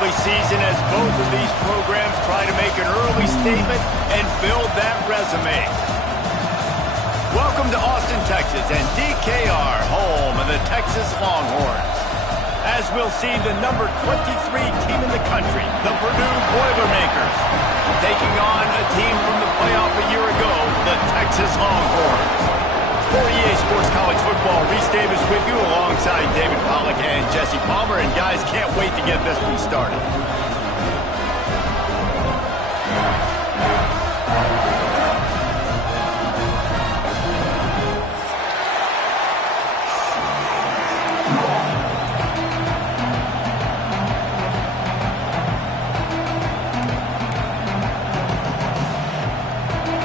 early season as both of these programs try to make an early statement and build that resume. Welcome to Austin, Texas, and DKR, home of the Texas Longhorns. As we'll see the number 23 team in the country, the Purdue Boilermakers, taking on a team from the playoff a year ago, the Texas Longhorns. For EA Sports College Football, Reese Davis with you alongside David Pollack and Jesse Palmer. And guys, can't wait to get this one started.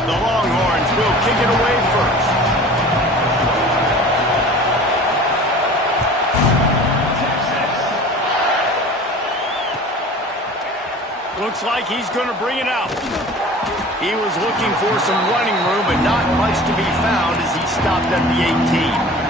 The Longhorns will kick it away first. Looks like he's going to bring it out. He was looking for some running room, but not much to be found as he stopped at the 18.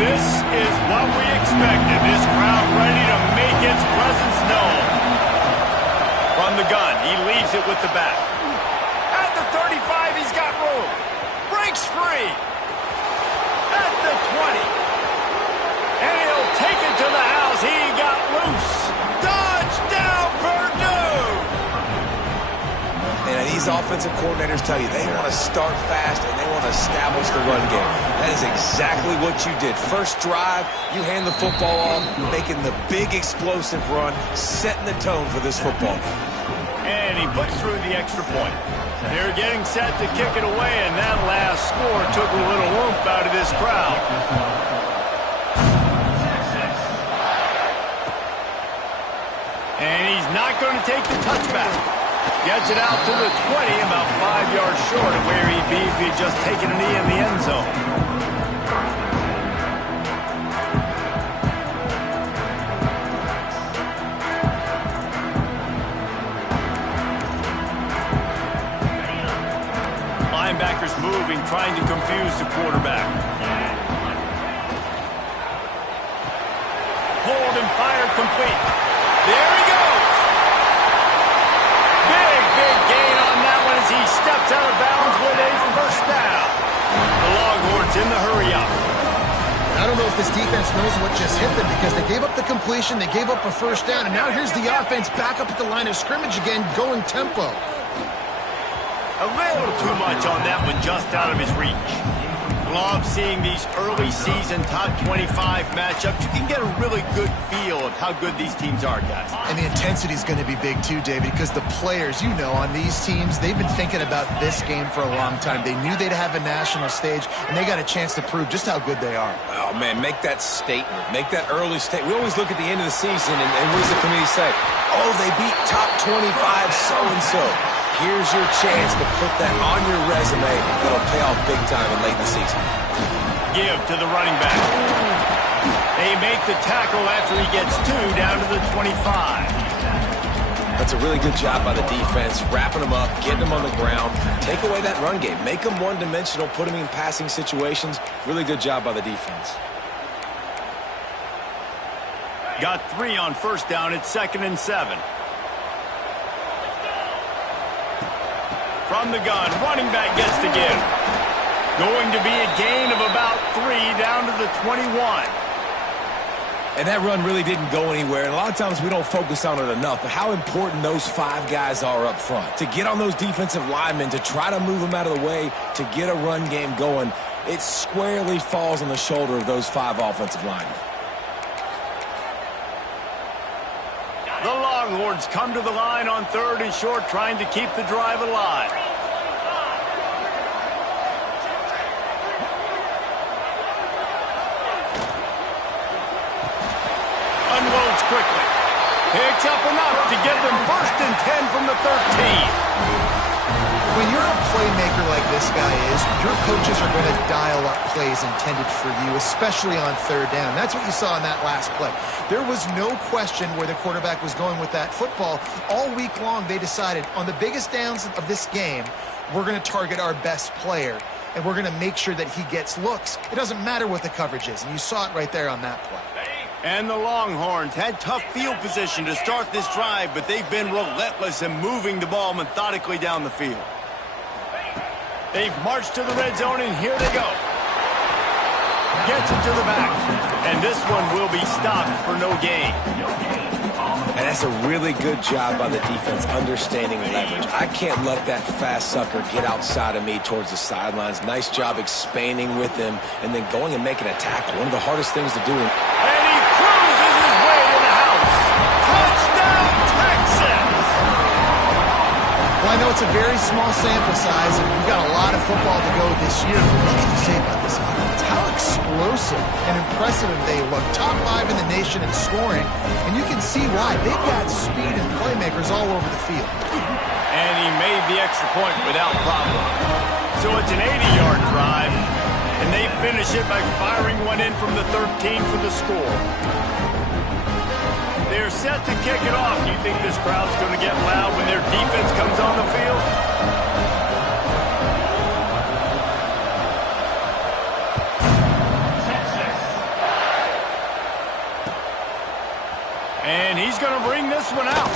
This is what we expected. This crowd ready to make its presence known. From the gun, he leaves it with the back. At the 35, he's got room. Breaks free. At the 20. And he'll take it to the house. He got loose. Touchdown, Purdue! And these offensive coordinators tell you they want to start fast and they want to establish the run game. That is exactly what you did. First drive, you hand the football off, making the big explosive run, setting the tone for this football. And he puts through the extra point. They're getting set to kick it away, and that last score took a little oomph out of this crowd. And he's not going to take the touchback. Gets it out to the 20, about 5 yards short of where he'd be if he'd just taken a knee in the end zone. Linebackers moving, trying to confuse the quarterback. Hold and fire complete. There he goes. Big gain on that one as he steps out of bounds with a first down. The Longhorns in the hurry up. I don't know if this defense knows what just hit them because they gave up the completion, they gave up a first down, and now here's the offense back up at the line of scrimmage again, going tempo. A little too much on that one, just out of his reach. Love seeing these early season top 25 matchups. You can get a really good feel of how good these teams are, guys. And the intensity is going to be big too, David, because the players, you know, on these teams, they've been thinking about this game for a long time. They knew they'd have a national stage, and they got a chance to prove just how good they are. Oh, man, make that statement. Make that early statement. We always look at the end of the season, and what does the committee say? Oh, they beat top 25 so-and-so. Here's your chance to put that on your resume that'll pay off big time in late in the season. Give to the running back. They make the tackle after he gets 2 down to the 25. That's a really good job by the defense, wrapping them up, getting them on the ground. Take away that run game. Make them one-dimensional, put them in passing situations. Really good job by the defense. Got 3 on first down. It's 2nd and 7. From the gun, running back gets the give. Going to be a gain of about 3 down to the 21. And that run really didn't go anywhere. And a lot of times we don't focus on it enough, but how important those 5 guys are up front. To get on those defensive linemen, to try to move them out of the way, to get a run game going, it squarely falls on the shoulder of those 5 offensive linemen. The Longhorns come to the line on 3rd and short, trying to keep the drive alive. Unloads quickly. Picks up enough to get them 1st and 10 from the 13. when you're a playmaker like this guy is, your coaches are going to dial up plays intended for you, especially on third down. That's what you saw in that last play. There was no question where the quarterback was going with that football. All week long, they decided on the biggest downs of this game, we're going to target our best player, and we're going to make sure that he gets looks. It doesn't matter what the coverage is, and you saw it right there on that play. And the Longhorns had tough field position to start this drive, but they've been relentless in moving the ball methodically down the field. They've marched to the red zone, and here they go. Gets it to the back, and this one will be stopped for no gain. And that's a really good job by the defense understanding leverage. I can't let that fast sucker get outside of me towards the sidelines. Nice job expanding with him and then going and making a tackle. One of the hardest things to do. And he cruises his way to the house. Touchdown, Texas! Well, I know it's a very small sample size, and we've got a lot of football to go this year. But what can you say about this offense? How explosive and impressive they look. Top 5 in the nation in scoring, and you can see why. They've got speed and playmakers all over the field. And he made the extra point without problem. So it's an 80-yard drive, and they finish it by firing one in from the 13 for the score. They're set to kick it off. Do you think this crowd's going to get loud when their defense comes on the field? And he's going to bring this one out.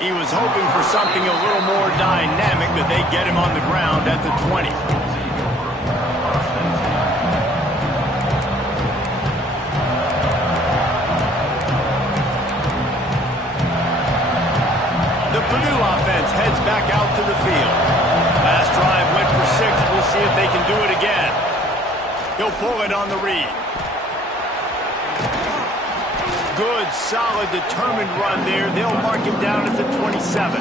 He was hoping for something a little more dynamic, but they get him on the ground at the 20. The Purdue offense heads back out to the field. Last drive went for 6. We'll see if they can do it again. He'll pull it on the read. Good, solid, determined run there. They'll mark him down at the 27.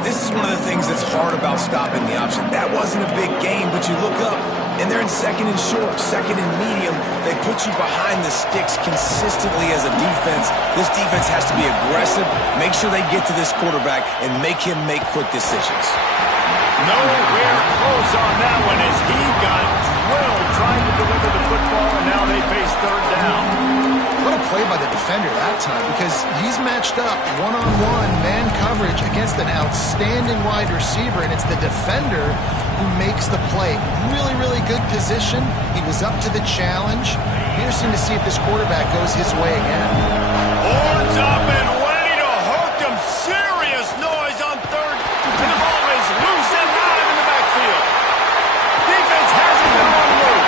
This is one of the things that's hard about stopping the option. That wasn't a big gain, but you look up, and they're in second and short, second and medium. They put you behind the sticks consistently as a defense. This defense has to be aggressive, make sure they get to this quarterback, and make him make quick decisions. Nowhere close on that one as he got drilled trying to deliver the football, and now they face third down. What a play by the defender that time, because he's matched up one-on-one man coverage against an outstanding wide receiver, and it's the defender who makes the play. Really, really good position. He was up to the challenge. Interesting to see if this quarterback goes his way again. Horns up and ready to hook him. Serious noise on third. And the ball is loose and live in the backfield. Defense hasn't been on move.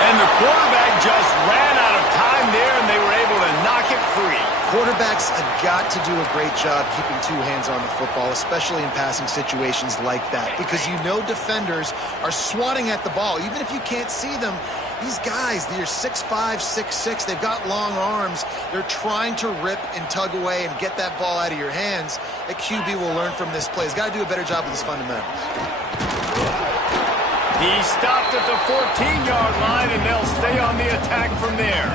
And the quarterback just ran out of time there, and they were able to knock it free. Quarterbacks have got to do a great job keeping 2 hands on the football, especially in passing situations like that, because you know defenders are swatting at the ball. Even if you can't see them, these guys, they're 6'5", 6'6", they've got long arms. They're trying to rip and tug away and get that ball out of your hands. The QB will learn from this play. He's got to do a better job with his fundamentals. He stopped at the 14-yard line, and they'll stay on the attack from there.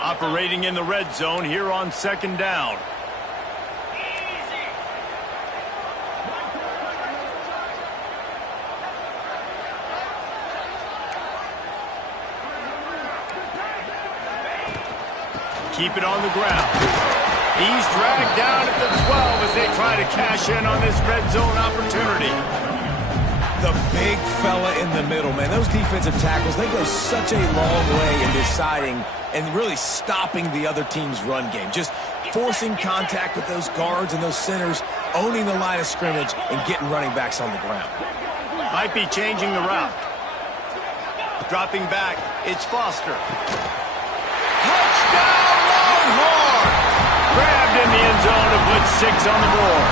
Operating in the red zone here on second down. Keep it on the ground. He's dragged down at the 12 as they try to cash in on this red zone opportunity. The big fella in the middle, man. Those defensive tackles, they go such a long way in deciding and really stopping the other team's run game. Just forcing contact with those guards and those centers, owning the line of scrimmage, and getting running backs on the ground. Might be changing the route. Dropping back, it's Foster. Touchdown, Longhorn! Grabbed in the end zone to put 6 on the board.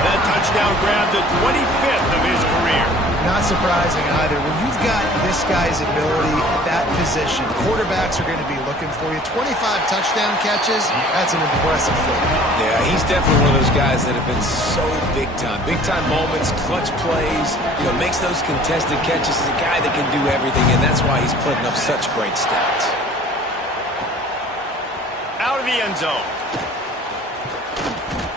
That touchdown grabbed the 25th of his career. Not surprising either. When you've got this guy's ability at that position, quarterbacks are going to be looking for you. 25 touchdown catches, that's an impressive thing. Yeah, he's definitely one of those guys that have been so big time. Big time moments, clutch plays, makes those contested catches. He's a guy that can do everything, and that's why he's putting up such great stats. Out of the end zone.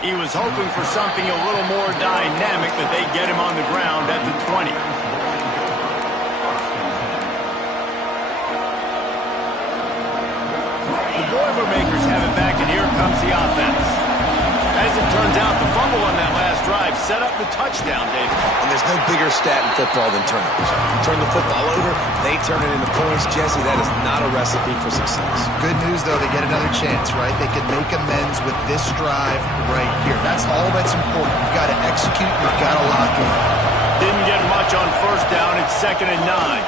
He was hoping for something a little more dynamic, but they get him on the ground at the 20. The Boilermakers have it back, and here comes the offense. As it turns out, the fumble on that last drive set up the touchdown, David. And there's no bigger stat in football than turnovers. You turn the football over, they turn it into points. Jesse, that is not a recipe for success. Good news, though, they get another chance, right? They can make amends with this drive right here. That's all that's important. You've got to execute, you've got to lock in. Didn't get much on first down. It's 2nd and 9.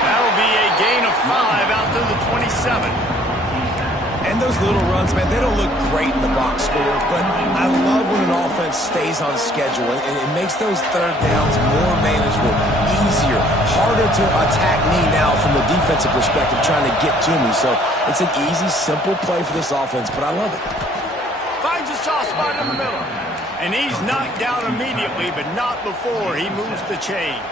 That'll be a gain of 5 out to the 27. And those little runs, man, they don't look great in the box score, but I love when an offense stays on schedule, and it makes those third downs more manageable, easier, harder to attack me now from the defensive perspective trying to get to me. So it's an easy, simple play for this offense, but I love it. Finds a soft spot in the middle. And he's knocked down immediately, but not before he moves the chains.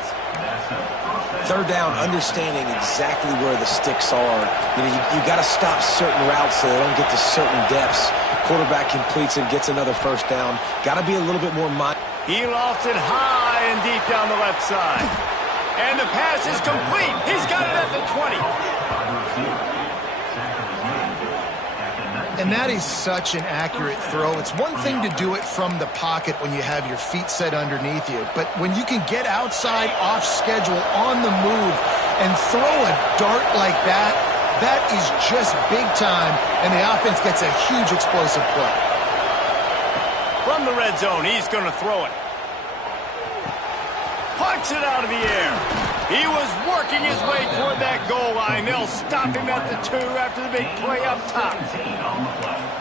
Third down, understanding exactly where the sticks are. You got to stop certain routes so they don't get to certain depths. Quarterback completes and gets another first down. Got to be a little bit more mindful. He lofts it high and deep down the left side. And the pass is complete. He's got it at the 20. And that is such an accurate throw. It's one thing to do it from the pocket when you have your feet set underneath you, but when you can get outside, off schedule, on the move, and throw a dart like that, that is just big time, and the offense gets a huge explosive play. From the red zone, he's going to throw it. Punch it out of the air. He was working his way toward that goal line. They'll stop him at the 2 after the big play up top.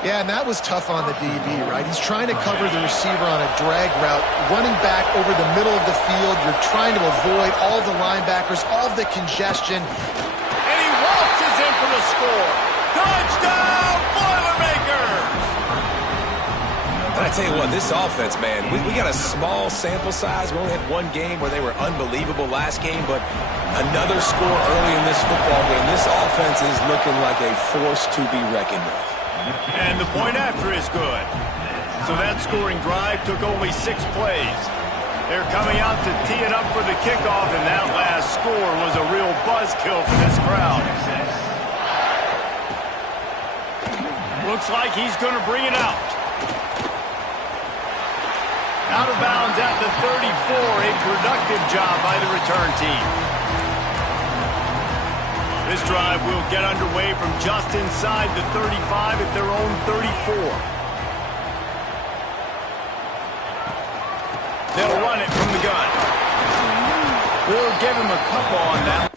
Yeah, and that was tough on the DB, right? He's trying to cover the receiver on a drag route, running back over the middle of the field. You're trying to avoid all the linebackers, all the congestion. And he waltzes in for the score. Touchdown, Boilermakers! And I tell you what, this offense, man, we got a small sample size. We only had one game where they were unbelievable last game, but another score early in this football game. This offense is looking like a force to be reckoned with. And the point after is good. So that scoring drive took only 6 plays. They're coming out to tee it up for the kickoff, and that last score was a real buzzkill for this crowd. Looks like he's going to bring it out. Out of bounds at the 34, a productive job by the return team. This drive will get underway from just inside the 35 at their own 34. They'll run it from the gun. We'll give him a couple on that.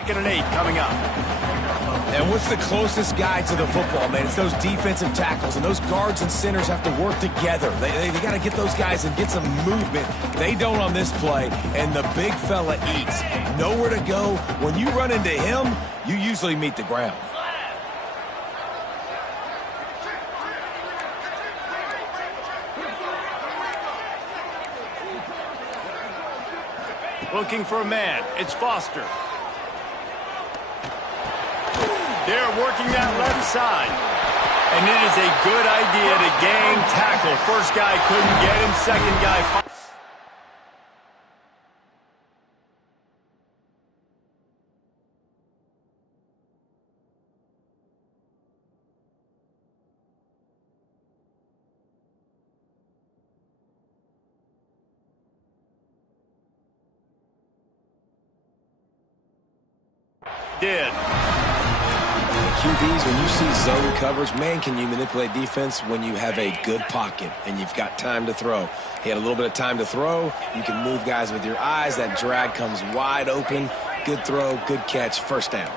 Second and 8 coming up. And what's the closest guy to the football, man? It's those defensive tackles, and those guards and centers have to work together. They got to get those guys and get some movement. They don't on this play, and the big fella eats. Nowhere to go. When you run into him, you usually meet the ground. Looking for a man. It's Foster. They're working that left side. And it is a good idea to gang tackle. First guy couldn't get him. Second guy... did. QBs, when you see zone coverage, man, can you manipulate defense when you have a good pocket and you've got time to throw. He had a little bit of time to throw. You can move guys with your eyes. That drag comes wide open. Good throw, good catch, first down.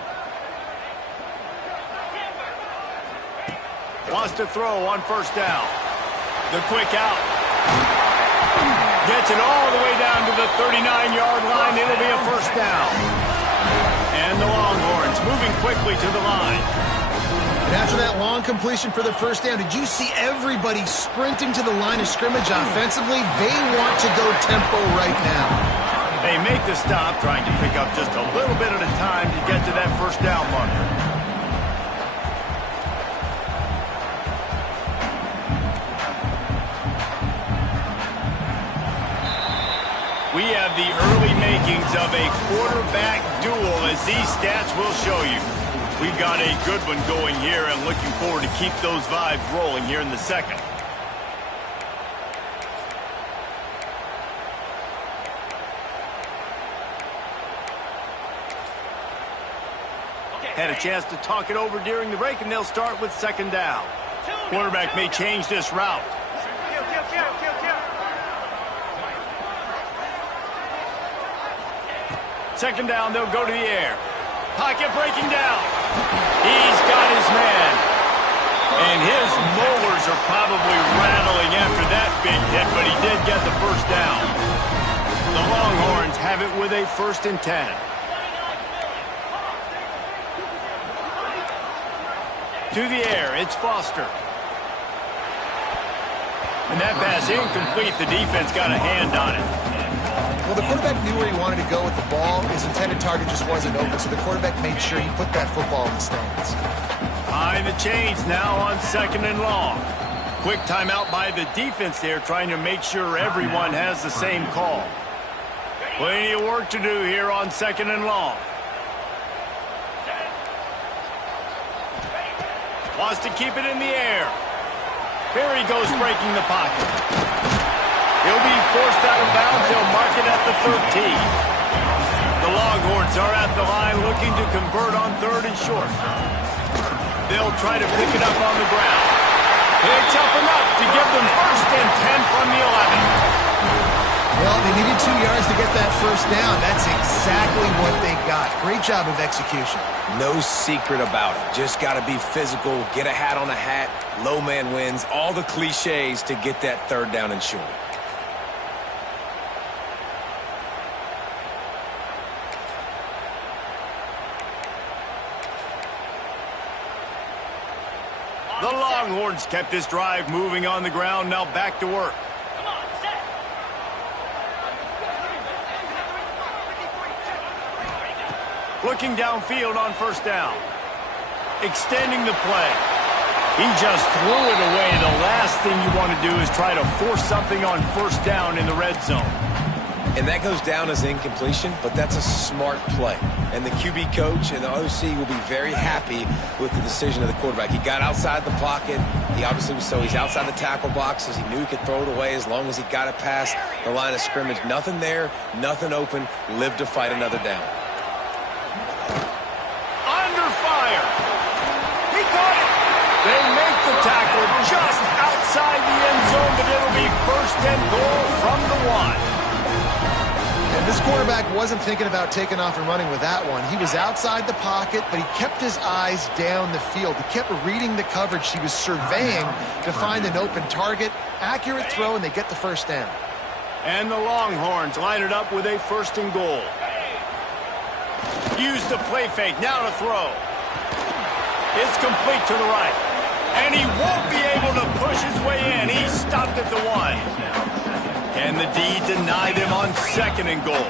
Wants to throw on first down. The quick out. Gets it all the way down to the 39-yard line. It'll be a first down. And the Longhorns moving quickly to the line. And after that long completion for the first down, did you see everybody sprinting to the line of scrimmage offensively? They want to go tempo right now. They make the stop, trying to pick up just a little bit at a time to get to that first down marker. We have the early makings of a quarterback duel, as these stats will show you. We've got a good one going here and looking forward to keep those vibes rolling here in the second. Had a chance to talk it over during the break, and they'll start with second down. Quarterback may change this route. Second down, they'll go to the air. Pocket breaking down. He's got his man. And his molars are probably rattling after that big hit, but he did get the first down. The Longhorns have it with a 1st and 10. To the air, it's Foster. And that pass incomplete. The defense got a hand on it. Well, the quarterback knew where he wanted to go with the ball. His intended target just wasn't open, so the quarterback made sure he put that football in the stands. Behind the chains now on 2nd and long. Quick timeout by the defense there, trying to make sure everyone has the same call. Plenty of work to do here on 2nd and long. Wants to keep it in the air. Here he goes, breaking the pocket. He'll be forced out of bounds. He'll mark it at the 13. The Longhorns are at the line looking to convert on 3rd and short. They'll try to pick it up on the ground. It's up enough to give them 1st and 10 from the 11. Well, they needed 2 yards to get that first down. That's exactly what they got. Great job of execution. No secret about it. Just got to be physical, get a hat on a hat, low man wins, all the cliches to get that 3rd down and short. The Longhorns kept this drive moving on the ground. Now back to work. Looking downfield on first down. Extending the play. He just threw it away. The last thing you want to do is try to force something on first down in the red zone. And that goes down as incompletion, but that's a smart play. And the QB coach and the OC will be very happy with the decision of the quarterback. He got outside the pocket. He obviously was so he's outside the tackle boxes. He knew he could throw it away as long as he got it past the line of scrimmage. Nothing there, nothing open. Live to fight another down. Under fire. He caught it. They make the tackle just outside the end zone, but it'll be 1st and goal from the 1. And this quarterback wasn't thinking about taking off and running with that one. He was outside the pocket, but he kept his eyes down the field. He kept reading the coverage. He was surveying to find an open target. Accurate throw, and they get the first down. And the Longhorns line it up with a 1st and goal. Use the play fake. Now to throw. It's complete to the right. And he won't be able to push his way in. He stopped at the 1. Can the D deny them on 2nd and goal?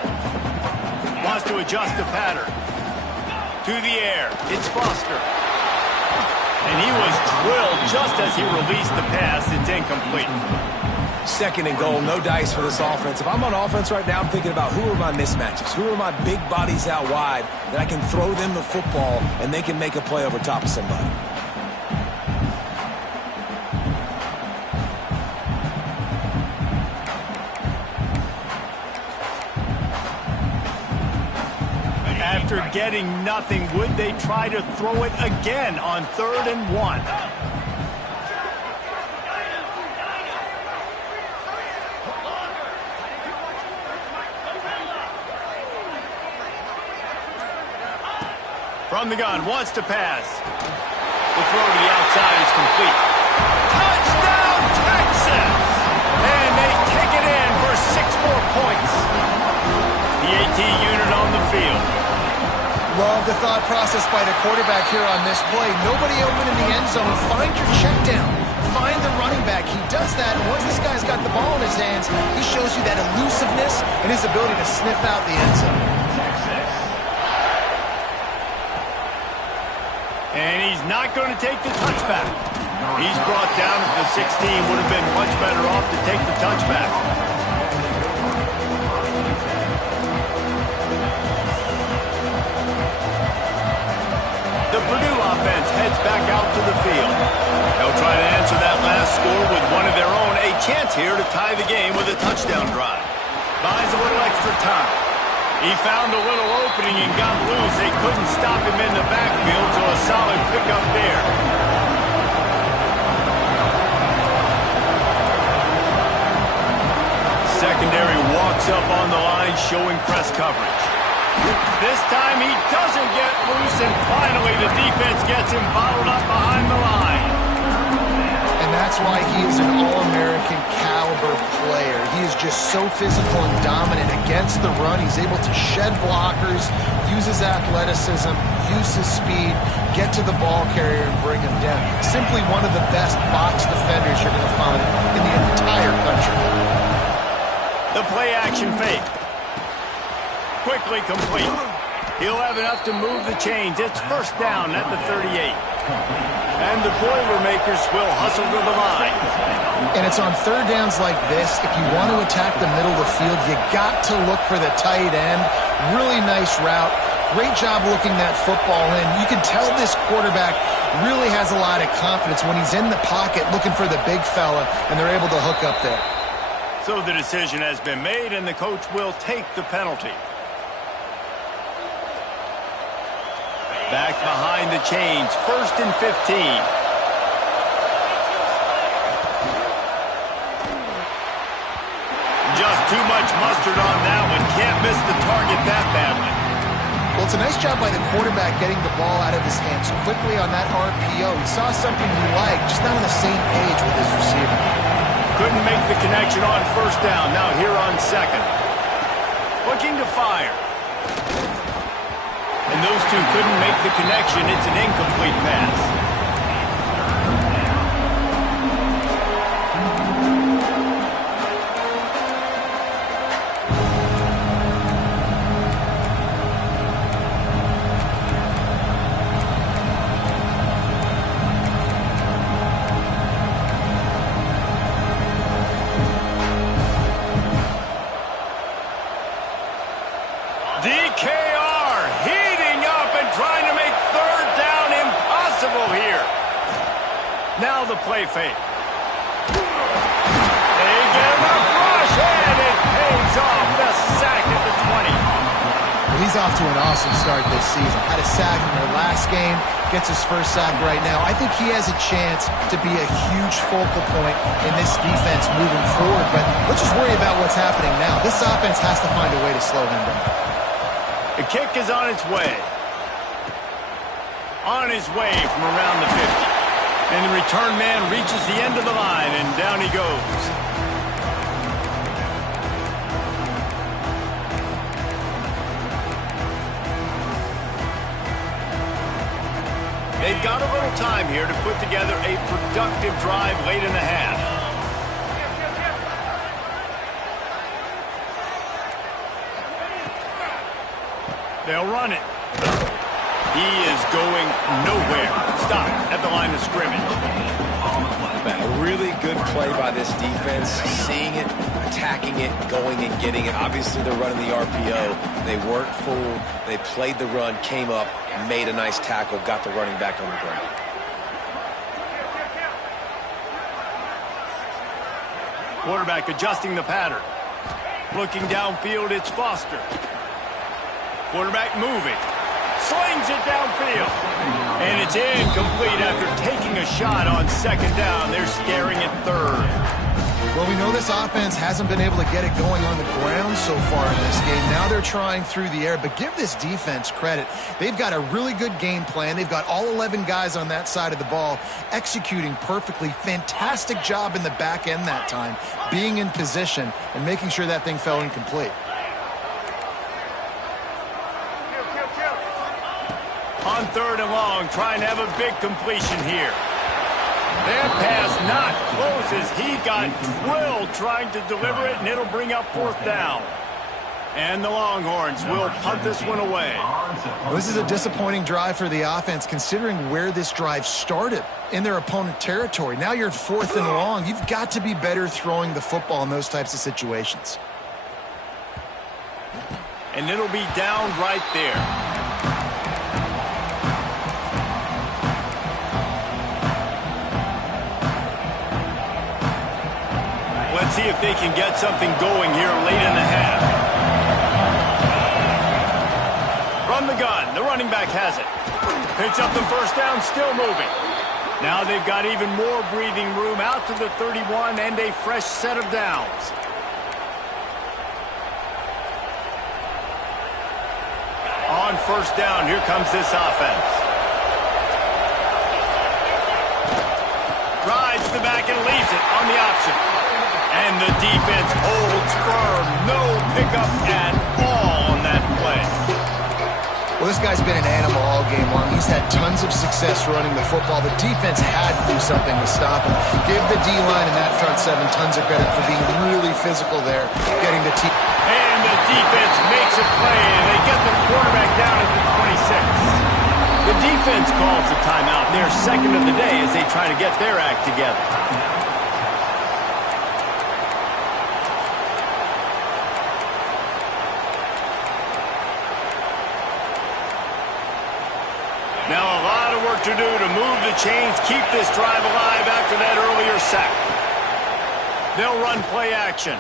Wants to adjust the pattern. To the air. It's Foster. And he was drilled just as he released the pass. It's incomplete. 2nd and goal, no dice for this offense. If I'm on offense right now, I'm thinking about who are my mismatches? Who are my big bodies out wide that I can throw them the football and they can make a play over top of somebody? After getting nothing, would they try to throw it again on 3rd and 1? From the gun, wants to pass. The throw to the outside is complete. Touchdown, Texas! And they kick it in for 6 more points. The AT unit on the field. Love the thought process by the quarterback here on this play. Nobody open in the end zone. Find your check down. Find the running back. He does that, and once this guy's got the ball in his hands, he shows you that elusiveness and his ability to sniff out the end zone. And he's not going to take the touchback. He's brought down at the 16. Would have been much better off to take the touchback. The Purdue offense heads back out to the field. They'll try to answer that last score with one of their own. A chance here to tie the game with a touchdown drive. Buys a little extra time. He found a little opening and got loose. They couldn't stop him in the backfield, so a solid pickup there. Secondary walks up on the line, showing press coverage. This time he doesn't get loose, and finally the defense gets him bottled up behind the line. And that's why he is an All-American caliber player. He is just so physical and dominant against the run. He's able to shed blockers, use his athleticism, use his speed, get to the ball carrier and bring him down. Simply one of the best box defenders you're going to find in the entire country. The play action fake. Quickly complete. He'll have enough to move the chains. It's first down at the 38. And the Boilermakers will hustle to the line. And it's on 3rd downs like this. If you want to attack the middle of the field, you got to look for the tight end. Really nice route. Great job looking that football in. You can tell this quarterback really has a lot of confidence when he's in the pocket looking for the big fella, and they're able to hook up there. So the decision has been made, and the coach will take the penalty. Back behind the chains, 1st and 15. Just too much mustard on that one. Can't miss the target that badly. Well, it's a nice job by the quarterback getting the ball out of his hands quickly on that RPO. He saw something he liked, just not on the same page with his receiver. Couldn't make the connection on 1st down. Now here on 2nd. Looking to fire. And those two couldn't make the connection. It's an incomplete pass. DKR heating up and trying to make 3rd down impossible here. Now the play fake. They get enough rush, and it pays off. The sack at the 20. Well, he's off to an awesome start this season. Had a sack in their last game, gets his 1st sack right now. I think he has a chance to be a huge focal point in this defense moving forward, but let's just worry about what's happening now. This offense has to find a way to slow him down. The kick is on its way. On his way from around the 50. And the return man reaches the end of the line, and down he goes. They've got a little time here to put together a productive drive late in the half. They'll run it. He is going nowhere. Stop at the line of scrimmage. A really good play by this defense. Seeing it, attacking it, going and getting it. Obviously, they're running the RPO. They weren't fooled. They played the run, came up, made a nice tackle, got the running back on the ground. Quarterback adjusting the pattern. Looking downfield, it's Foster. Quarterback moving. slings it downfield. And it's incomplete after taking a shot on second down. They're staring at third. Well, we know this offense hasn't been able to get it going on the ground so far in this game. Now they're trying through the air, but give this defense credit. They've got a really good game plan. They've got all 11 guys on that side of the ball executing perfectly. Fantastic job in the back end that time, being in position and making sure that thing fell incomplete. On third and long, trying to have a big completion here. That pass not close as he got thrilled trying to deliver it, and it'll bring up fourth down. And the Longhorns will punt this one away. Well, this is a disappointing drive for the offense considering where this drive started in their opponent territory. Now you're at fourth and long. You've got to be better throwing the football in those types of situations. And it'll be down right there. Let's see if they can get something going here late in the half. Run the gun. The running back has it. Picks up the first down, still moving. Now they've got even more breathing room out to the 31 and a fresh set of downs. On first down, here comes this offense. Drives the back and leaves it on the option. And the defense holds firm. No pickup at all on that play. Well, this guy's been an animal all game long. He's had tons of success running the football. The defense had to do something to stop him. Give the D-line and that front seven tons of credit for being really physical there, getting the team. And the defense makes a play, and they get the quarterback down at the 26. The defense calls a timeout. Their second of the day as they try to get their act together. Now a lot of work to do to move the chains, keep this drive alive after that earlier sack. They'll run play action.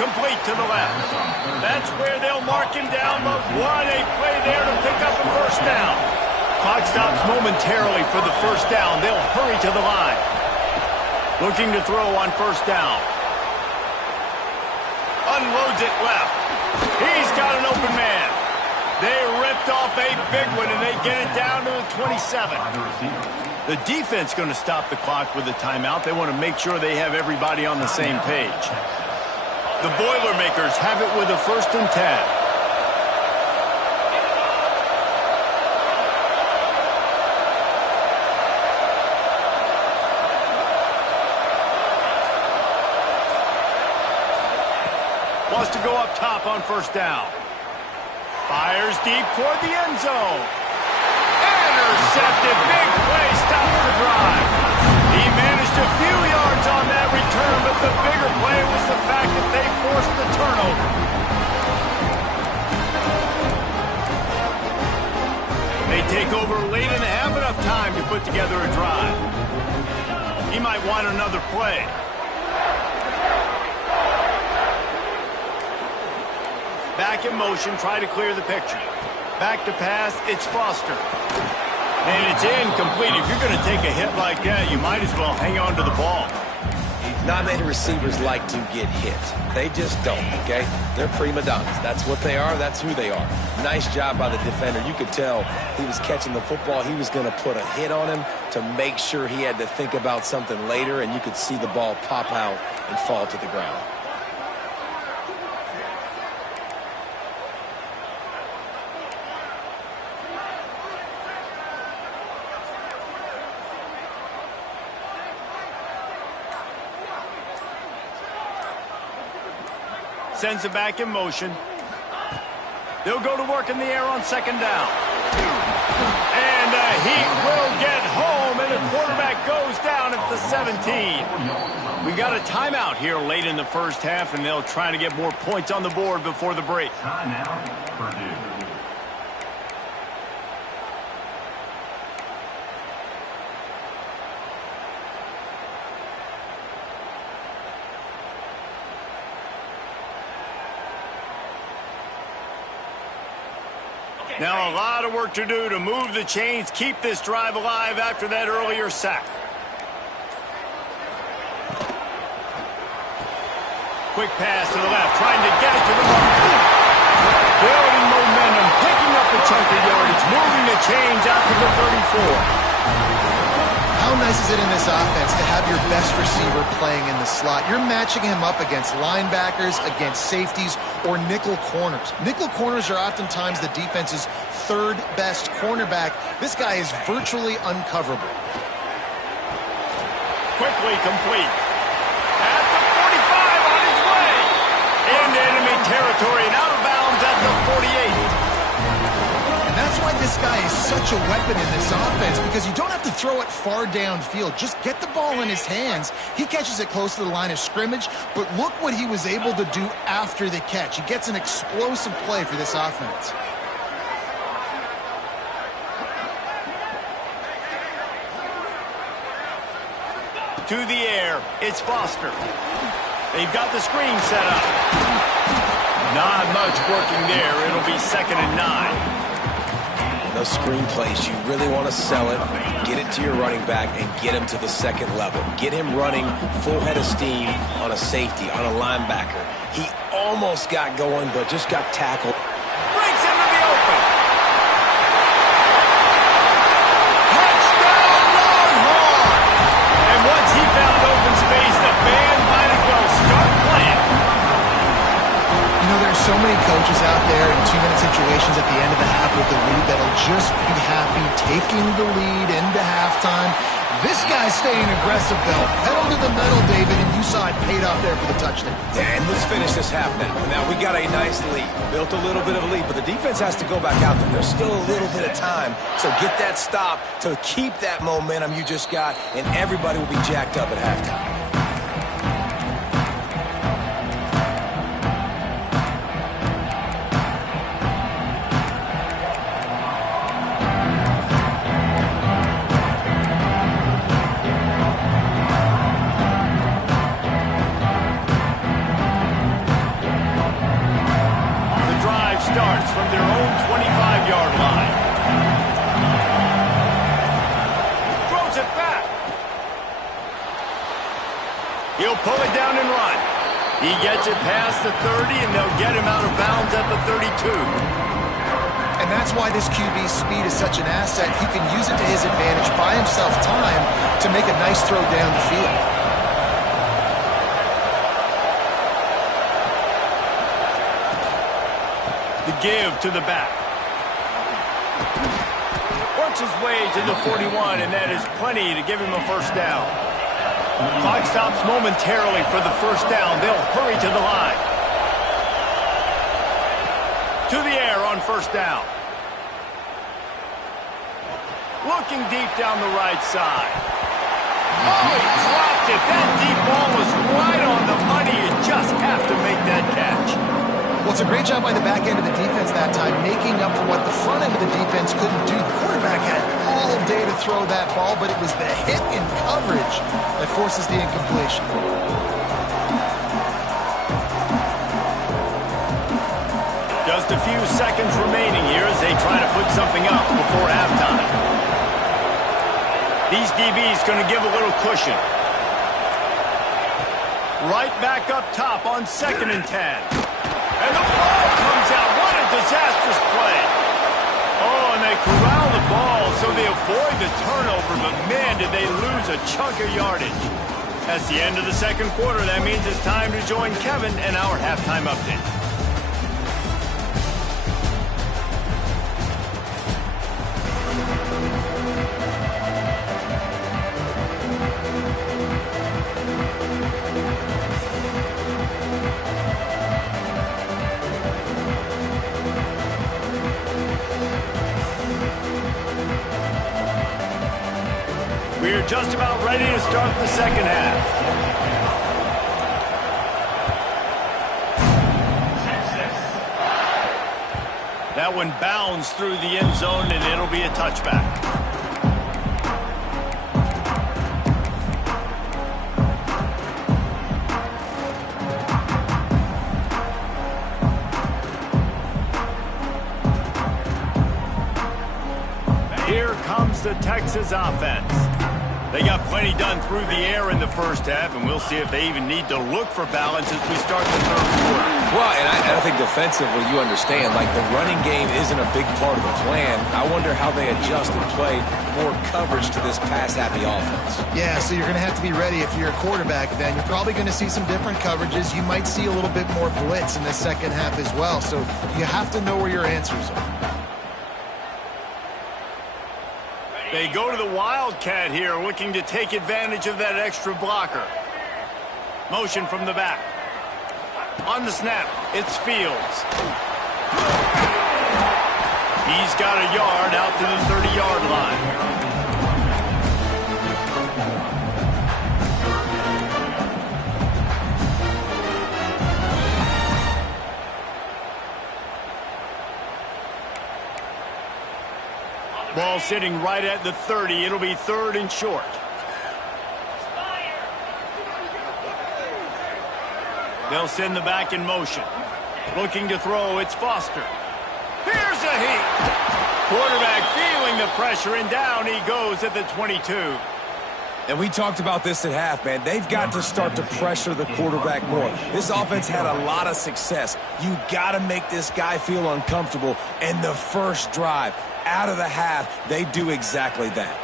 Complete to the left. That's where they'll mark him down, but what a play there to pick up a first down. Clock stops momentarily for the first down. They'll hurry to the line. Looking to throw on first down. Unloads it left. He's got an open man. They ripped off a big one, and they get it down to the 27. The defense going to stop the clock with a timeout. They want to make sure they have everybody on the same page. The Boilermakers have it with a 1st and 10. Wants to go up top on first down. Fires deep toward the end zone. Intercepted. Big play. Stops the drive. He managed a few yards on that return, but the bigger play was the fact that they forced the turnover. They take over late and have enough time to put together a drive. He might want another play. Back in motion, try to clear the picture. Back to pass, it's Foster. And it's incomplete. If you're going to take a hit like that, you might as well hang on to the ball. Not many receivers like to get hit. They just don't, okay? They're prima donnas. That's what they are. That's who they are. Nice job by the defender. You could tell he was catching the football. He was going to put a hit on him to make sure he had to think about something later, and you could see the ball pop out and fall to the ground. Sends it back in motion. They'll go to work in the air on second down. And he will get home, and the quarterback goes down at the 17. We got a timeout here late in the first half, and they'll try to get more points on the board before the break. Timeout, Purdue. Now a lot of work to do to move the chains, keep this drive alive after that earlier sack. Quick pass to the left, trying to get it to the mark. Building momentum, picking up a chunk of yardage, moving the chains out to the 34. How nice is it in this offense to have your best receiver playing in the slot? You're matching him up against linebackers, against safeties, or nickel corners. Nickel corners are oftentimes the defense's third best cornerback. This guy is virtually uncoverable. Quickly complete. At the 45 on his way. Into enemy territory and out of bounds at the 48. That's why this guy is such a weapon in this offense, because you don't have to throw it far downfield. Just get the ball in his hands. He catches it close to the line of scrimmage, but look what he was able to do after the catch. He gets an explosive play for this offense. To the air, it's Foster. They've got the screen set up. Not much working there. It'll be 2nd and 9. Those screen plays, you really want to sell it, get it to your running back, and get him to the second level. Get him running full head of steam on a safety, on a linebacker. He almost got going, but just got tackled. Brings him to the open. Touchdown, Longhorn! And once he found open space, the band might as well start playing. You know, there's so many coaches out there in 2-minute situations at the end of the half with the lead that'll just be happy taking the lead into halftime. This guy's staying aggressive, though. Pedal to the metal, David, and you saw it paid off there for the touchdown. And let's finish this half now. Now, we got a nice lead. Built a little bit of a lead, but the defense has to go back out there. There's still a little bit of time. So get that stop to keep that momentum you just got, and everybody will be jacked up at halftime. Starts from their own 25-yard line. Throws it back. He'll pull it down and run. He gets it past the 30, and they'll get him out of bounds at the 32. And that's why this QB's speed is such an asset. He can use it to his advantage, buy himself time to make a nice throw down the field. The give to the back. Works his way to the 41, and that is plenty to give him a first down. Clock stops momentarily for the first down. They'll hurry to the line. To the air on first down. Looking deep down the right side. Oh, he dropped it. That deep ball was right on the money. You just have to make that catch. Well, it's a great job by the back end of the defense that time, making up for what the front end of the defense couldn't do. The quarterback had all day to throw that ball, but it was the hit in coverage that forces the incompletion. Just a few seconds remaining here as they try to put something up before halftime. These DBs going to give a little cushion. Right back up top on 2nd and 10. And the ball comes out. What a disastrous play. Oh, and they corral the ball so they avoid the turnover, but man, did they lose a chunk of yardage. That's the end of the second quarter. That means it's time to join Kevin and our halftime update. We're just about ready to start the second half. That one bounds through the end zone, and it'll be a touchback. the Texas offense. They got plenty done through the air in the first half, and we'll see if they even need to look for balance as we start the third quarter. Well, and I think defensively, you understand, like the running game isn't a big part of the plan. I wonder how they adjust and play more coverage to this pass-happy offense. Yeah, so you're going to have to be ready if you're a quarterback then. You're probably going to see some different coverages. You might see a little bit more blitz in the second half as well, so you have to know where your answers are. They go to the Wildcat here, looking to take advantage of that extra blocker. Motion from the back. On the snap, it's Fields. He's got a yard out to the 30-yard line. Ball sitting right at the 30. It'll be 3rd and short. They'll send the back in motion. Looking to throw, it's Foster. Here's a heat. Quarterback feeling the pressure, and down he goes at the 22. And we talked about this at half, man. They've got to start to pressure the quarterback more. This offense had a lot of success. You got to make this guy feel uncomfortable. And the first drive, out of the half, they do exactly that.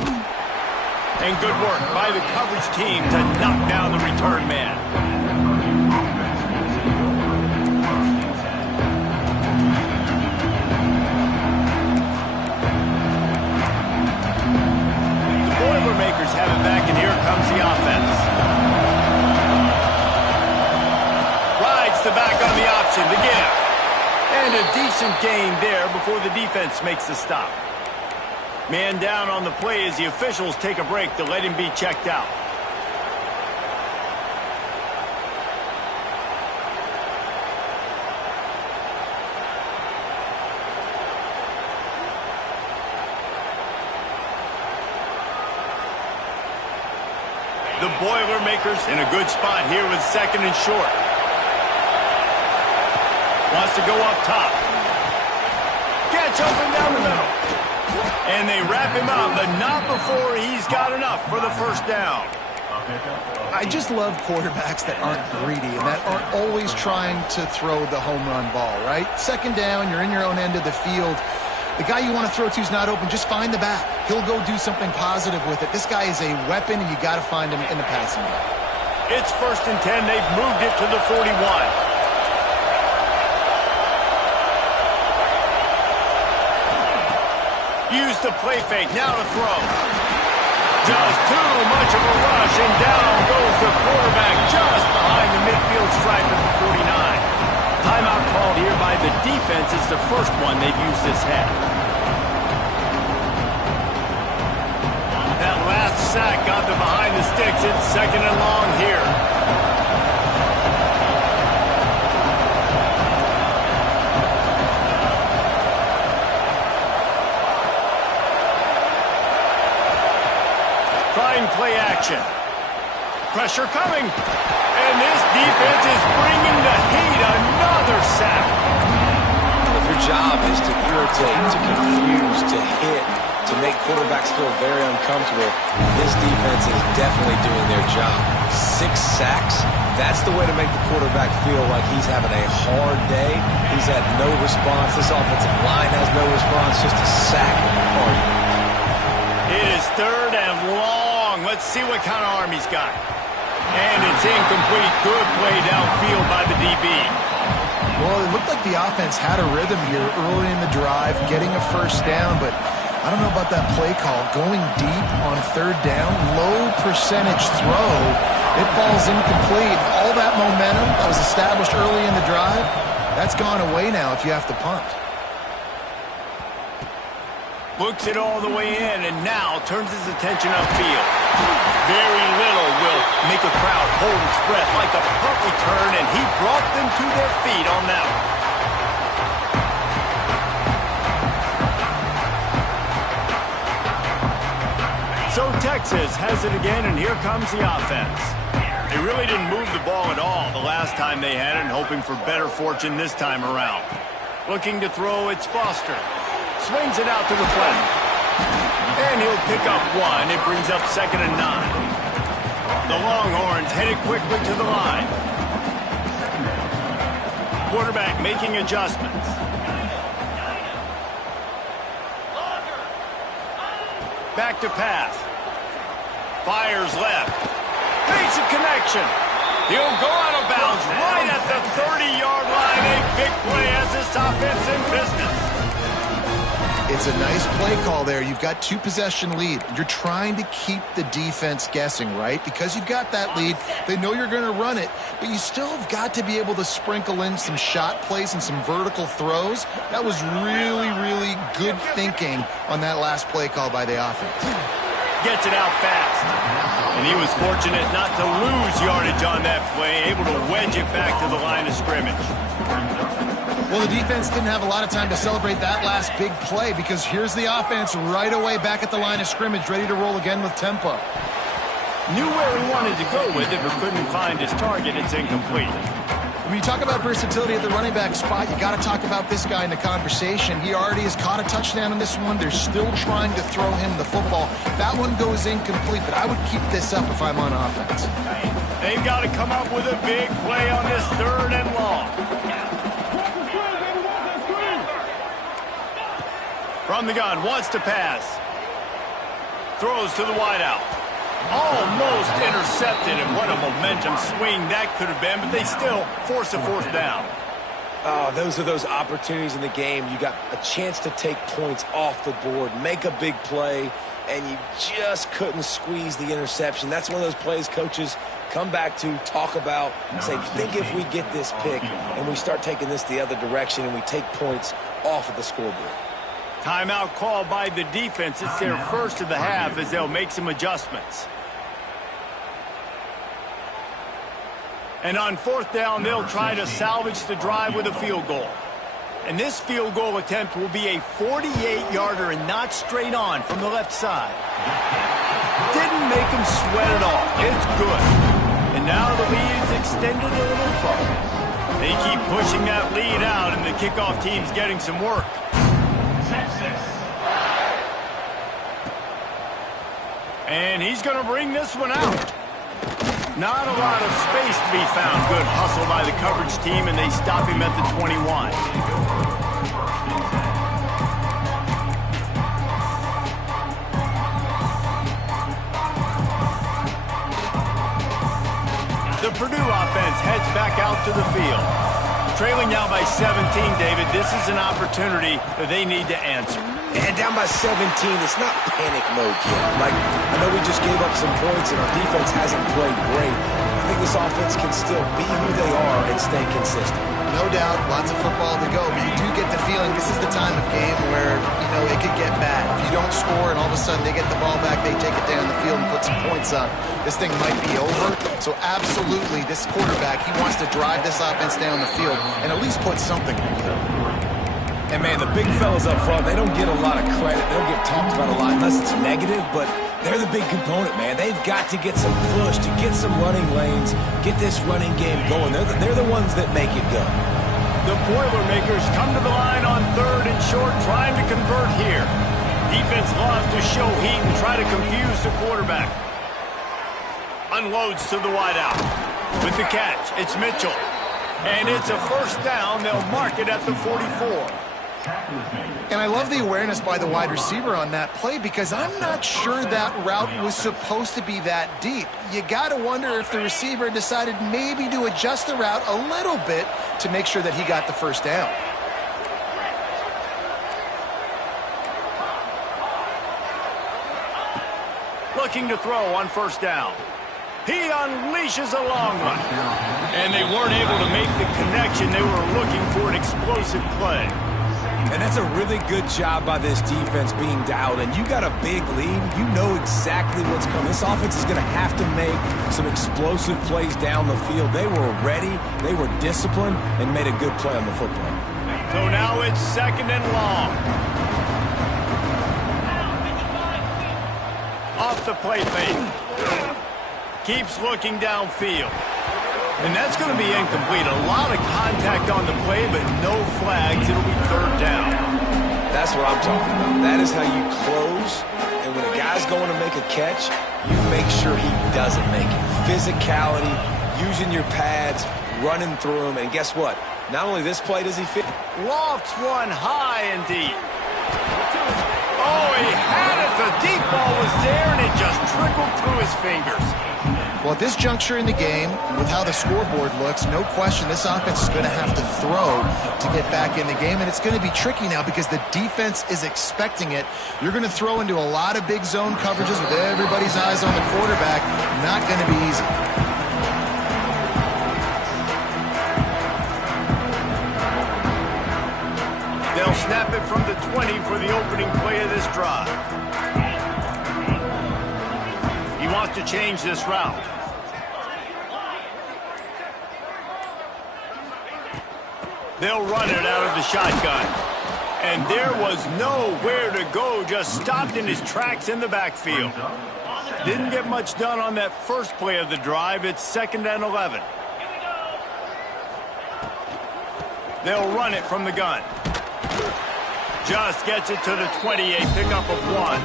And good work by the coverage team to knock down the return man. The Boilermakers have it back, and here comes the offense. Rides the back on the option, the give. And a decent gain there before the defense makes the stop. Man down on the play as the officials take a break to let him be checked out. The Boilermakers in a good spot here with 2nd and short. Wants to go up top. Gets open down the middle. And they wrap him up, but not before he's got enough for the first down. I just love quarterbacks that aren't greedy and that aren't always trying to throw the home run ball, right? 2nd down, you're in your own end of the field. The guy you want to throw to is not open. Just find the back. He'll go do something positive with it. This guy is a weapon, and you got to find him in the passing game. It's 1st and 10. They've moved it to the 41. Use the play fake, now to throw. Just too much of a rush, and down goes the quarterback just behind the midfield stripe at the 49. Timeout called here by the defense. It's the first one they've used this half. That last sack got them behind the sticks. It's 2nd and long here. Play action. Pressure coming. And this defense is bringing the heat. Another sack. If your job is to irritate, to confuse, to hit, to make quarterbacks feel very uncomfortable, this defense is definitely doing their job. 6 sacks, that's the way to make the quarterback feel like he's having a hard day. He's had no response. This offensive line has no response, just a sack party. It is 3rd and long. Let's see what kind of arm he's got. And it's incomplete. Good play downfield by the DB. Well, it looked like the offense had a rhythm here early in the drive, getting a first down, but I don't know about that play call. Going deep on 3rd down, low percentage throw. It falls incomplete. All that momentum that was established early in the drive, that's gone away now if you have to punt. Looks it all the way in, and now turns his attention upfield. Very little will make a crowd hold its breath like a punt return, and he brought them to their feet on that one. So Texas has it again, and here comes the offense. They really didn't move the ball at all the last time they had it, and hoping for better fortune this time around. Looking to throw, it's Foster. Swings it out to the flat. And he'll pick up one. It brings up 2nd and 9. The Longhorns headed quickly to the line. Quarterback making adjustments. Back to pass. Fires left. Makes a connection. He'll go out of bounds right at the 30-yard line. A big play as this offense in business. It's a nice play call there. You've got 2-possession lead. You're trying to keep the defense guessing, right? Because you've got that lead, they know you're going to run it, but you still have got to be able to sprinkle in some shot plays and some vertical throws. That was really, really good thinking on that last play call by the offense. Gets it out fast. And he was fortunate not to lose yardage on that play, able to wedge it back to the line of scrimmage. Well, the defense didn't have a lot of time to celebrate that last big play because here's the offense right away back at the line of scrimmage, ready to roll again with tempo. Knew where he wanted to go with it, but couldn't find his target. It's incomplete. When you talk about versatility at the running back spot, you got to talk about this guy in the conversation. He already has caught a touchdown on this one. They're still trying to throw him the football. That one goes incomplete, but I would keep this up if I'm on offense. They've got to come up with a big play on this 3rd and long. From the gun, wants to pass. Throws to the wideout. Almost intercepted, and what a momentum swing that could have been, but they still force a 4th down. Oh, those are those opportunities in the game. You got a chance to take points off the board, make a big play, and you just couldn't squeeze the interception. That's one of those plays coaches come back to, talk about, say, think if we get this pick and we start taking this the other direction and we take points off of the scoreboard. Timeout called by the defense. It's their first of the half as they'll make some adjustments. And on 4th down, they'll try to salvage the drive with a field goal. And this field goal attempt will be a 48-yarder and not straight on from the left side. Didn't make him sweat at all. It's good. And now the lead is extended a little further. They keep pushing that lead out, and the kickoff team's getting some work. And he's going to bring this one out. Not a lot of space to be found. Good hustle by the coverage team, and they stop him at the 21. The Purdue offense heads back out to the field. Trailing now by 17, David. This is an opportunity that they need to answer. And down by 17, it's not panic mode yet. Like, I know we just gave up some points and our defense hasn't played great. I think this offense can still be who they are and stay consistent. No doubt, lots of football to go, but you do get the feeling this is the time of game where, you know, it could get bad. If you don't score and all of a sudden they get the ball back, they take it down the field and put some points up, this thing might be over. So absolutely, this quarterback, he wants to drive this offense down the field and at least put something together. And, man, the big fellas up front, they don't get a lot of credit. They don't get talked about a lot unless it's negative, but they're the big component, man. They've got to get some push, to get some running lanes, get this running game going. They're the ones that make it go. The Boilermakers come to the line on 3rd and short, trying to convert here. Defense loves to show heat and try to confuse the quarterback. Unloads to the wideout. With the catch, it's Mitchell. And it's a 1st down. They'll mark it at the 44. And I love the awareness by the wide receiver on that play because I'm not sure that route was supposed to be that deep. You got to wonder if the receiver decided maybe to adjust the route a little bit to make sure that he got the 1st down. Looking to throw on 1st down. He unleashes a long one. And they weren't able to make the connection. They were looking for an explosive play. And that's a really good job by this defense being dialed in. You got a big lead. You know exactly what's coming. This offense is going to have to make some explosive plays down the field. They were ready, they were disciplined, and made a good play on the football. So now it's 2nd and long. Off the play fake. Keeps looking downfield. And that's going to be incomplete. A lot of contact on the play, but no flags. It'll be 3rd down. That's what I'm talking about. That is how you close and And when a guy's going to make a catch, you make sure he doesn't make it. Physicality, using your pads, running through them. And guess what? Not only this play does he fit. Lofts one high and deep. Oh, he had it. The deep ball was there, and it just trickled through his fingers. Well, at this juncture in the game, with how the scoreboard looks, no question this offense is going to have to throw to get back in the game, and it's going to be tricky now because the defense is expecting it. You're going to throw into a lot of big zone coverages with everybody's eyes on the quarterback. Not going to be easy. They'll snap it from the 20 for the opening play of this drive. He wants to change this route. They'll run it out of the shotgun. And there was nowhere to go, just stopped in his tracks in the backfield. Didn't get much done on that first play of the drive. It's 2nd and 11. They'll run it from the gun. Just gets it to the 28, pickup of 1.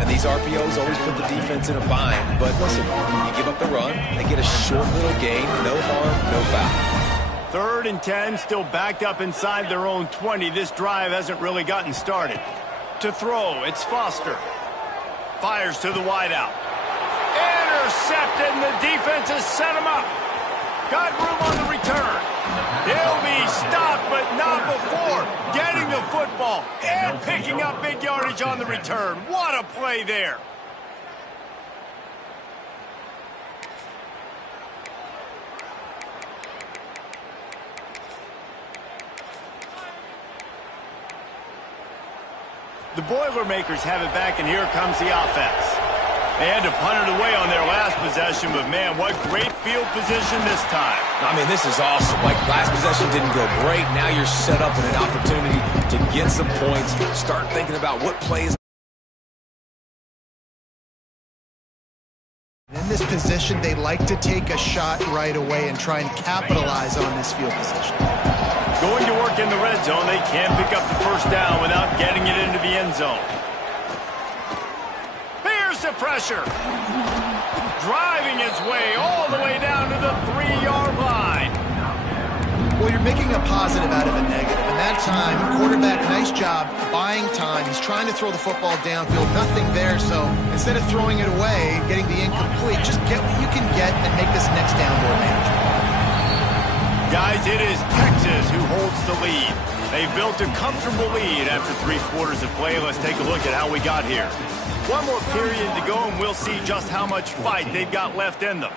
And these RPOs always put the defense in a bind. But listen, you give up the run, they get a short little gain, no harm, no foul. 3rd and 10, still backed up inside their own 20. This drive hasn't really gotten started. To throw, it's Foster. Fires to the wideout. Intercepted, and the defense has set him up. Got room on the return. He'll be stopped, but not before getting the football and picking up big yardage on the return. What a play there. The Boilermakers have it back, and here comes the offense. They had to punt it away on their last possession, but, man, what great field position this time. I mean, this is awesome. Like, last possession didn't go great. Now you're set up with an opportunity to get some points, start thinking about what plays. In this position, they like to take a shot right away and try and capitalize on this field position. Going to work in the red zone, they can't pick up the first down without getting it into the end zone. Here's the pressure. Driving his way all the way down to the 3-yard line. Well, you're making a positive out of a negative. And that time, quarterback, nice job buying time. He's trying to throw the football downfield. Nothing there, so instead of throwing it away, getting the incomplete, just get what you can get and make this next down more manageable. Guys, it is Texas who holds the lead. They've built a comfortable lead after 3 quarters of play. Let's take a look at how we got here. One more period to go, and we'll see just how much fight they've got left in them.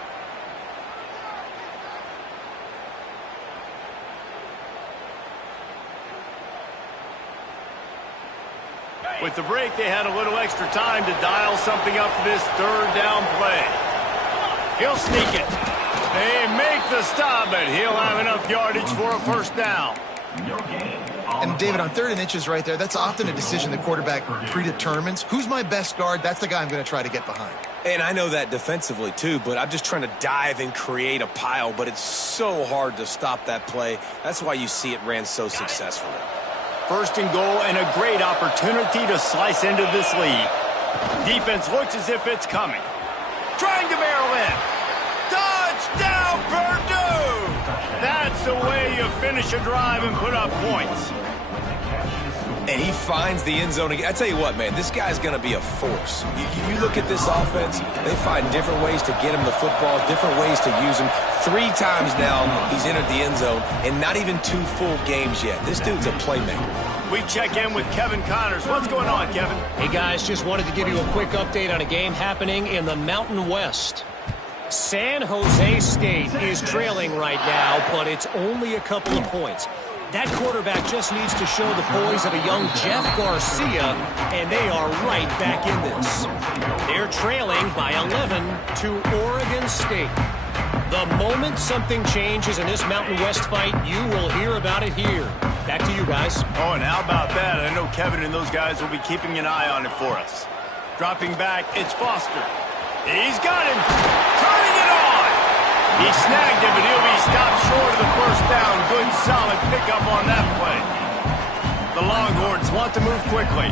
With the break, they had a little extra time to dial something up for this 3rd down play. He'll sneak it. They make the stop, but he'll have enough yardage for a first down. And, David, on 3rd and inches right there, that's often a decision the quarterback predetermines. Who's my best guard? That's the guy I'm going to try to get behind. And I know that defensively, too, but I'm just trying to dive and create a pile, but it's so hard to stop that play. That's why you see it ran so successfully. 1st and goal, and a great opportunity to slice into this lead. Defense looks as if it's coming. Trying to barrel in. Touchdown, Purdue! That's the way you finish a drive and put up points. And he finds the end zone again. I tell you what, man, this guy's going to be a force. You look at this offense, they find different ways to get him the football, different ways to use him. 3 times now he's entered the end zone, and not even 2 full games yet. This dude's a playmaker. We check in with Kevin Connors. What's going on, Kevin? Hey, guys, just wanted to give you a quick update on a game happening in the Mountain West. San Jose State is trailing right now, but it's only a couple of points. That quarterback just needs to show the poise of a young Jeff Garcia, and they are right back in this. They're trailing by 11 to Oregon State. The moment something changes in this Mountain West fight, you will hear about it here. Back to you guys. Oh, and how about that? I know Kevin and those guys will be keeping an eye on it for us. Dropping back, it's Foster. He's got him. Turning it on. He snagged it, but he'll be stopped short of the first down. Good, solid pickup on that play. The Longhorns want to move quickly.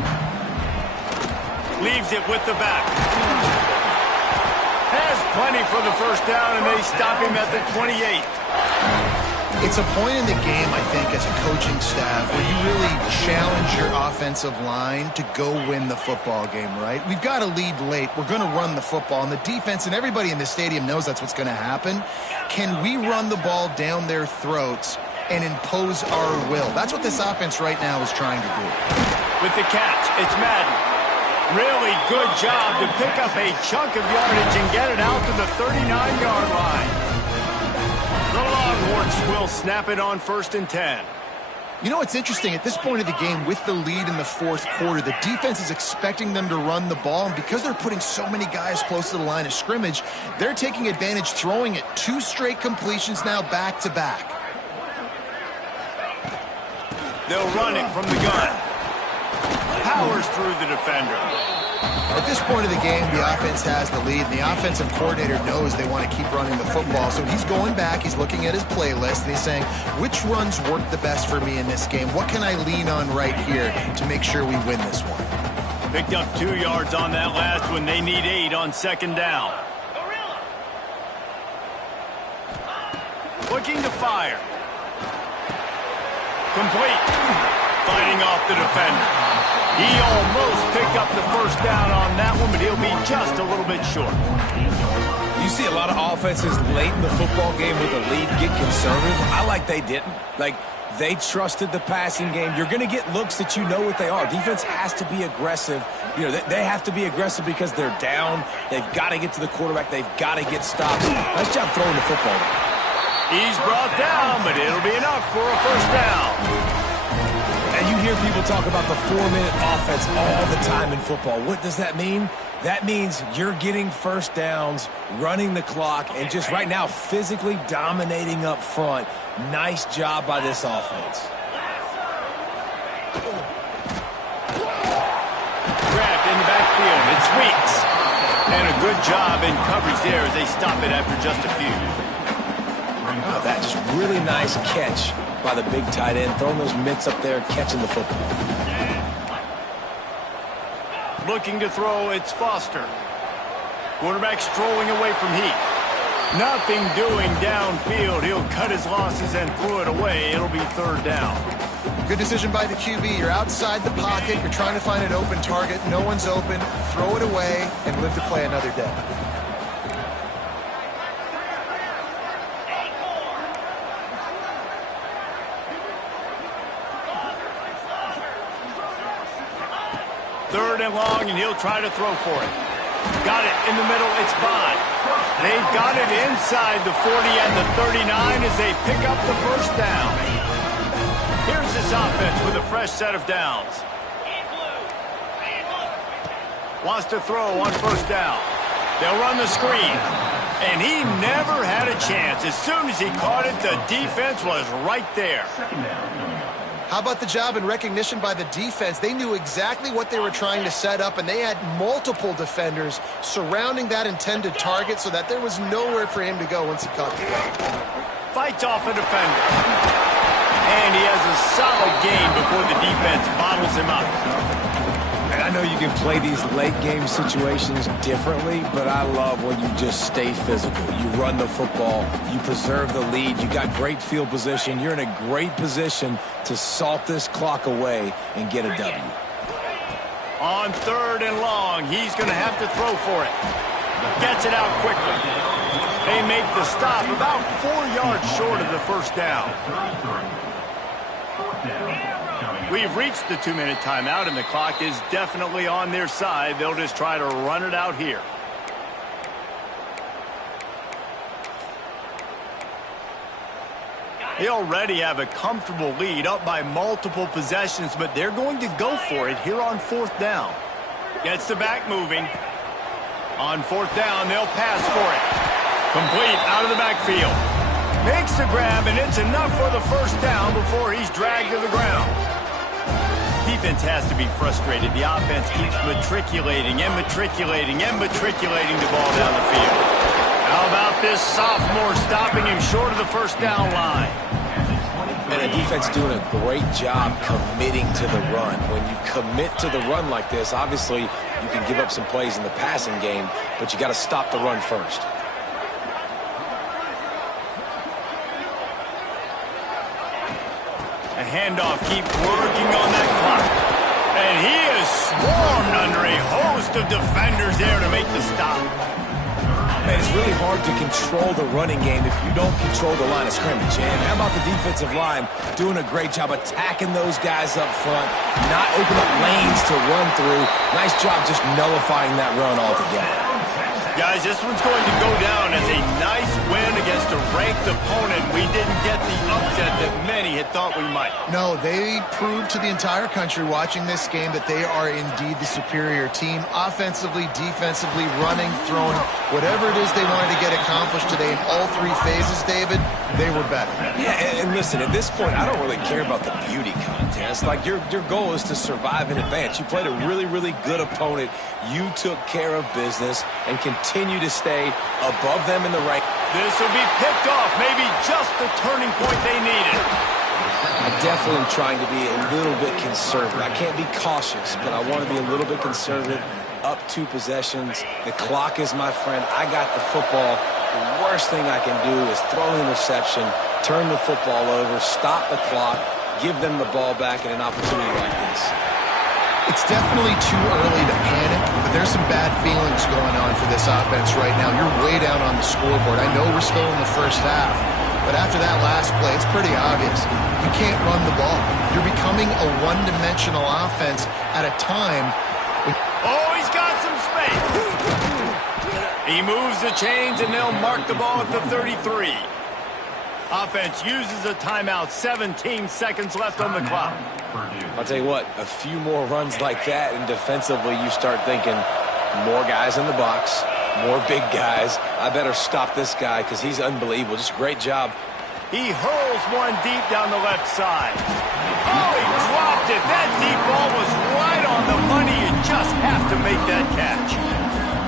Leaves it with the back. Has plenty for the first down, and they stop him at the 28. It's a point in the game, I think, as a coaching staff where you really challenge your offensive line to go win the football game, right? We've got to lead late. We're going to run the football. And the defense and everybody in the stadium knows that's what's going to happen. Can we run the ball down their throats and impose our will? That's what this offense right now is trying to do. With the catch, it's Madden. Really good job to pick up a chunk of yardage and get it out to the 39-yard line. The Longhorns will snap it on 1st and 10. You know what's interesting? At this point of the game, with the lead in the fourth quarter, the defense is expecting them to run the ball, and because they're putting so many guys close to the line of scrimmage, they're taking advantage, throwing it 2 straight completions now back-to-back. They'll run it from the gun. Powers through the defender. At this point of the game, the offense has the lead, and the offensive coordinator knows they want to keep running the football. So he's going back, he's looking at his playlist, and he's saying, which runs work the best for me in this game? What can I lean on right here to make sure we win this one? Picked up 2 yards on that last one. They need 8 on 2nd down. Looking to fire. Complete. Fighting off the defender. He almost picked up the first down on that one, but he'll be just a little bit short. You see a lot of offenses late in the football game with a lead get conservative. I like they didn't. Like, they trusted the passing game. You're going to get looks that you know what they are. Defense has to be aggressive. You know, they have to be aggressive because they're down. They've got to get to the quarterback. They've got to get stops. Nice job throwing the football. He's brought down, but it'll be enough for a first down. And you hear people talk about the 4-minute offense all the time in football. What does that mean? That means you're getting first downs, running the clock, and just right now physically dominating up front. Nice job by this offense. Grabbed in the backfield. It's Weeks. And a good job in coverage there as they stop it after just a few. Oh, that just really nice catch by the big tight end, throwing those mitts up there, catching the football. Looking to throw, it's Foster. Quarterback strolling away from heat. Nothing doing downfield. He'll cut his losses and throw it away. It'll be 3rd down. Good decision by the QB. You're outside the pocket. You're trying to find an open target. No one's open. Throw it away and live to play another day. Third and long, and he'll try to throw for it. Got it in the middle. It's Bond. They've got it inside the 40 and the 39 as they pick up the first down. Here's this offense with a fresh set of downs. Wants to throw on first down. They'll run the screen. And he never had a chance. As soon as he caught it, the defense was right there. How about the job and recognition by the defense? They knew exactly what they were trying to set up, and they had multiple defenders surrounding that intended target so that there was nowhere for him to go once he caught the ball. Fights off a defender. And he has a solid gain before the defense bottles him up. And I know you can play these late-game situations differently, but I love when you just stay physical. You run the football, you preserve the lead, you got great field position, you're in a great position to salt this clock away and get a W. On 3rd and long, he's going to have to throw for it. Gets it out quickly. They make the stop about 4 yards short of the first down. We've reached the 2-minute timeout, and the clock is definitely on their side. They'll just try to run it out here. They already have a comfortable lead, up by multiple possessions, but they're going to go for it here on 4th down. Gets the back moving. On 4th down, they'll pass for it. Complete out of the backfield. Makes the grab, and it's enough for the first down before he's dragged to the ground. Defense has to be frustrated. The offense keeps matriculating and matriculating and matriculating the ball down the field. How about this sophomore stopping him short of the first down line? And the defense doing a great job committing to the run. When you commit to the run like this, obviously you can give up some plays in the passing game, but you got to stop the run first. A handoff, keep working on that clock. And he is swarmed under a host of defenders there to make the stop. Man, it's really hard to control the running game if you don't control the line of scrimmage. And how about the defensive line doing a great job attacking those guys up front, not opening up lanes to run through. Nice job just nullifying that run altogether. Guys, this one's going to go down as a nice win against a ranked opponent. We didn't get the upset that many had thought we might. No, they proved to the entire country watching this game that they are indeed the superior team. Offensively, defensively, running, throwing, whatever it is they wanted to get accomplished today in all three phases, David, they were better. Yeah, and listen, at this point, I don't really care about the beauty contest. Like, your goal is to survive and advance. You played a really, really good opponent. You took care of business and continue to stay above them in the rank. This will be picked off, maybe just the turning point they needed. I definitely am trying to be a little bit conservative. I can't be cautious, but I want to be a little bit conservative. Up 2 possessions. The clock is my friend. I got the football. The worst thing I can do is throw an interception, turn the football over, stop the clock, give them the ball back in an opportunity like this. It's definitely too early to panic, but there's some bad feelings going on for this offense right now. You're way down on the scoreboard. I know we're still in the first half, but after that last play, it's pretty obvious. You can't run the ball. You're becoming a one-dimensional offense at a time. Oh, he's got some space. He moves the chains, and they'll mark the ball at the 33. Offense uses a timeout. 17 seconds left on the clock. I'll tell you what, a few more runs like that, and defensively you start thinking more guys in the box, more big guys. I better stop this guy because he's unbelievable. Just great job. He hurls one deep down the left side. Oh, he dropped it. That deep ball was right on the money. You just have to make that catch.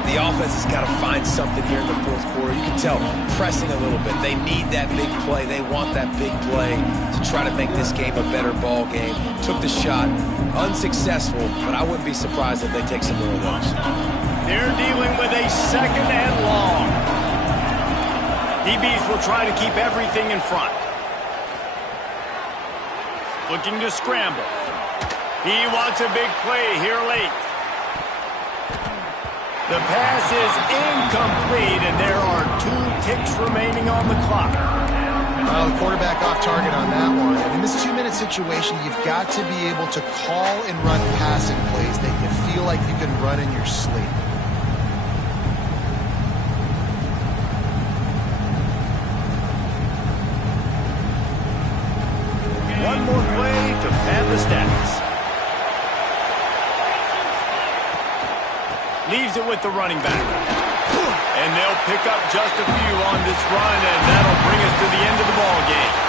The offense has got to find something here in the fourth quarter. You can tell pressing a little bit. They need that big play. They want that big play to try to make this game a better ball game. Took the shot, unsuccessful, but I wouldn't be surprised if they take some more of those. They're dealing with a second and long. DBs will try to keep everything in front. Looking to scramble. He wants a big play here late. The pass is incomplete, and there are 2 ticks remaining on the clock. Well, the quarterback off target on that one. And in this 2-minute situation, you've got to be able to call and run passing plays that you feel like you can run in your sleep. One more play to pad the stats. Leaves it with the running back. And they'll pick up just a few on this run, and that'll bring us to the end of the ball game.